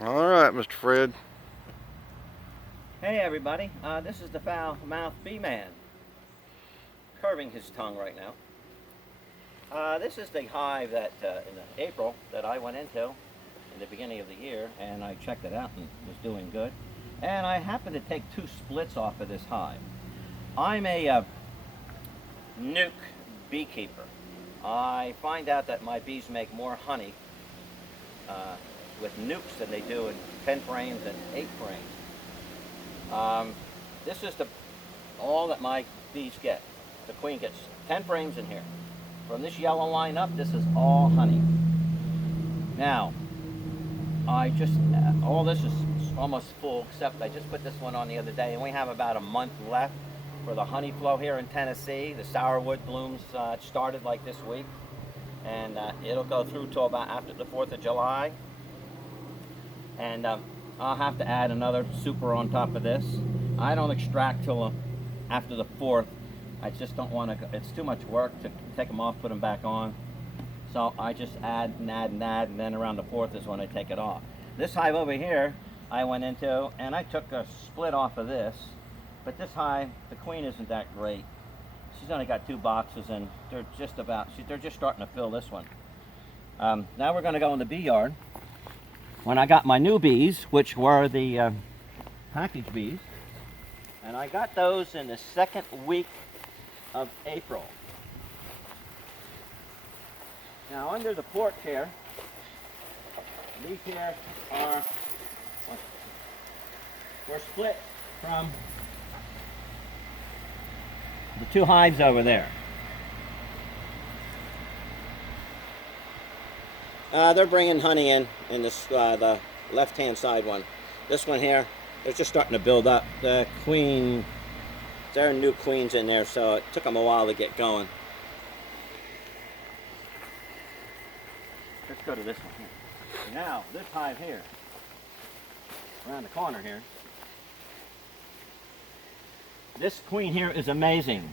All right, Mr. Fred. Hey everybody, this is the foul-mouthed bee man, curving his tongue right now. This is the hive that in April that I went into in the beginning of the year, and I checked it out and was doing good. And I happened to take two splits off of this hive. I'm a Nuc beekeeper. I find out that my bees make more honey with nukes than they do in 10 frames and 8 frames. This is all that my bees get. The queen gets 10 frames in here. From this yellow line up, this is all honey. Now, all this is almost full, except I just put this one on the other day, and we have about a month left for the honey flow here in Tennessee. The sourwood blooms started like this week, and it'll go through till about after the 4th of July. And I'll have to add another super on top of this. I don't extract till after the 4th. I just don't want to, it's too much work to take them off, put them back on. So I just add and add and add, and then around the 4th is when I take it off. This hive over here, I went into, and I took a split off of this. But this hive, the queen isn't that great. She's only got 2 boxes, and they're just starting to fill this one. Now we're going to go in the bee yard. When I got my new bees, which were the package bees, and I got those in the 2nd week of April. Now under the porch here, these here were split from the 2 hives over there. They're bringing honey in this the left-hand side one. This one here, they're just starting to build up. The queen, there are new queens in there, so it took them a while to get going. Let's go to this one here. Now, this hive here, around the corner here, this queen here is amazing.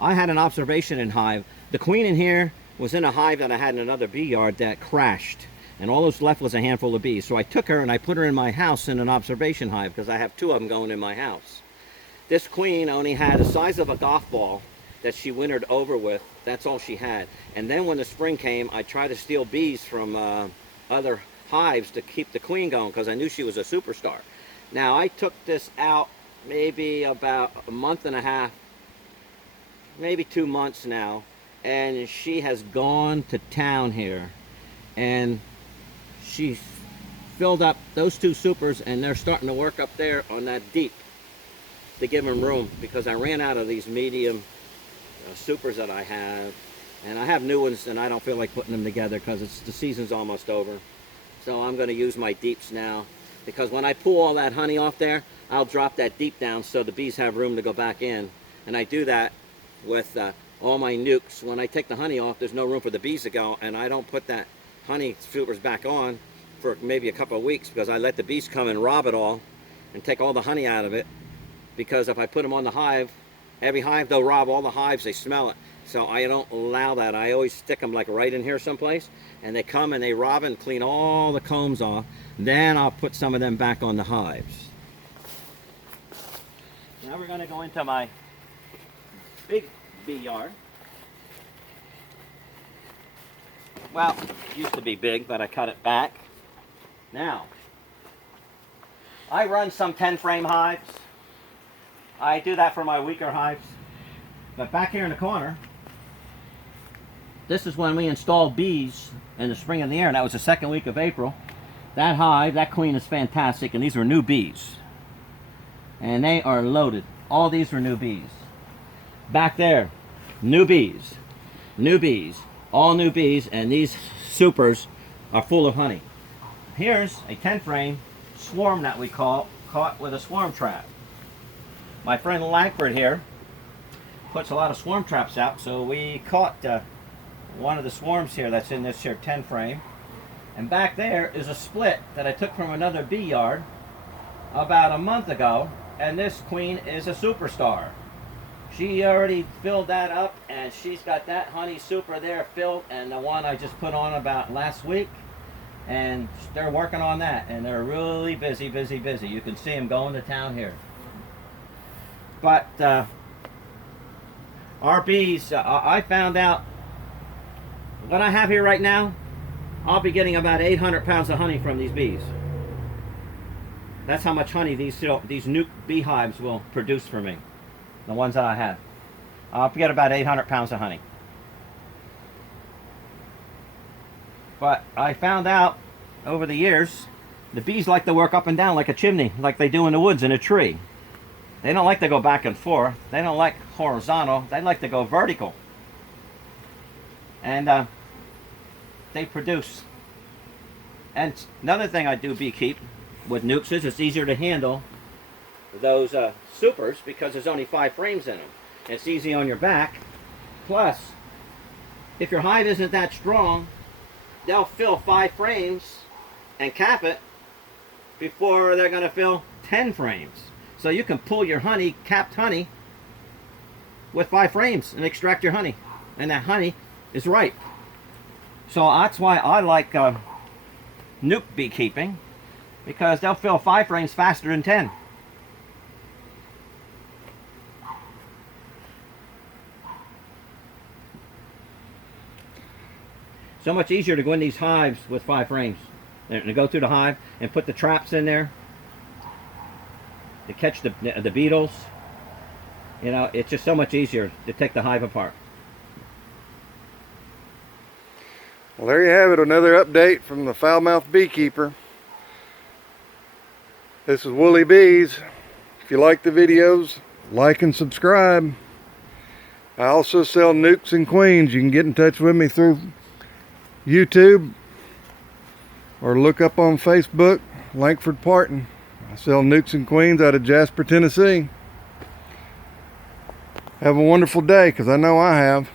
I had an observation in hive. The queen in here was in a hive that I had in another bee yard that crashed, and all that was left was a handful of bees. So I took her and I put her in my house in an observation hive, because I have 2 of them going in my house. This queen only had the size of a golf ball that she wintered over with. That's all she had. And then when the spring came, I tried to steal bees from other hives to keep the queen going, because I knew she was a superstar. Now I took this out maybe about a month and a half, maybe 2 months now, and she has gone to town here, and she filled up those 2 supers, and they're starting to work up there on that deep to give them room, because I ran out of these medium supers that I have, and I have new ones, and I don't feel like putting them together because the season's almost over. So I'm going to use my deeps now, because when I pull all that honey off there, I'll drop that deep down so the bees have room to go back in. And I do that with all my nukes. When I take the honey off, there's no room for the bees to go, and I don't put that honey filters back on for maybe a couple of weeks, because I let the bees come and rob it all and take all the honey out of it. Because if I put them on the hive, every hive, they'll rob all the hives, they smell it. So I don't allow that. I always stick them like right in here someplace, and they come and they rob and clean all the combs off. Then I'll put some of them back on the hives. Now we're going to go into my big bee yard. Well, it used to be big, but I cut it back. Now, I run some 10-frame hives. I do that for my weaker hives. But back here in the corner, this is when we installed bees in the spring of the year, and that was the 2nd week of April. That hive, that queen is fantastic, and these were new bees. And they are loaded. All these were new bees. Back there, new bees, all new bees, and these supers are full of honey. Here's a 10-frame swarm that we caught with a swarm trap. My friend Langford here puts a lot of swarm traps out, so we caught one of the swarms here that's in this here 10-frame. And back there is a split that I took from another bee yard about a month ago, and this queen is a superstar. She already filled that up, and she's got that honey super there filled, and the one I just put on about last week, and they're working on that, and they're really busy. You can see them going to town here. But our bees, I found out what I have here right now, I'll be getting about 800 pounds of honey from these bees. That's how much honey these Nuc beehives will produce for me, the ones that I have. I'll get about 800 pounds of honey. But I found out over the years, the bees like to work up and down like a chimney, like they do in the woods in a tree. They don't like to go back and forth. They don't like horizontal. They like to go vertical. And they produce. And another thing I do beekeep with Nucs is it's easier to handle those supers because there's only 5 frames in them. It's easy on your back. Plus, if your hive isn't that strong, they'll fill 5 frames and cap it before they're going to fill 10 frames. So you can pull your honey, capped honey, with 5 frames and extract your honey. And that honey is ripe. So that's why I like Nuc beekeeping, because they'll fill 5 frames faster than 10. So much easier to go in these hives with 5 frames. And to go through the hive and put the traps in there to catch the beetles. You know, it's just so much easier to take the hive apart. Well, there you have it, another update from the Foulmouth Beekeeper. This is Woolly Bees. If you like the videos, like and subscribe. I also sell Nucs and Queens. You can get in touch with me through YouTube or look up on Facebook, Lankford Parton. I sell Nucs and Queens out of Jasper, Tennessee. Have a wonderful day, because I know I have.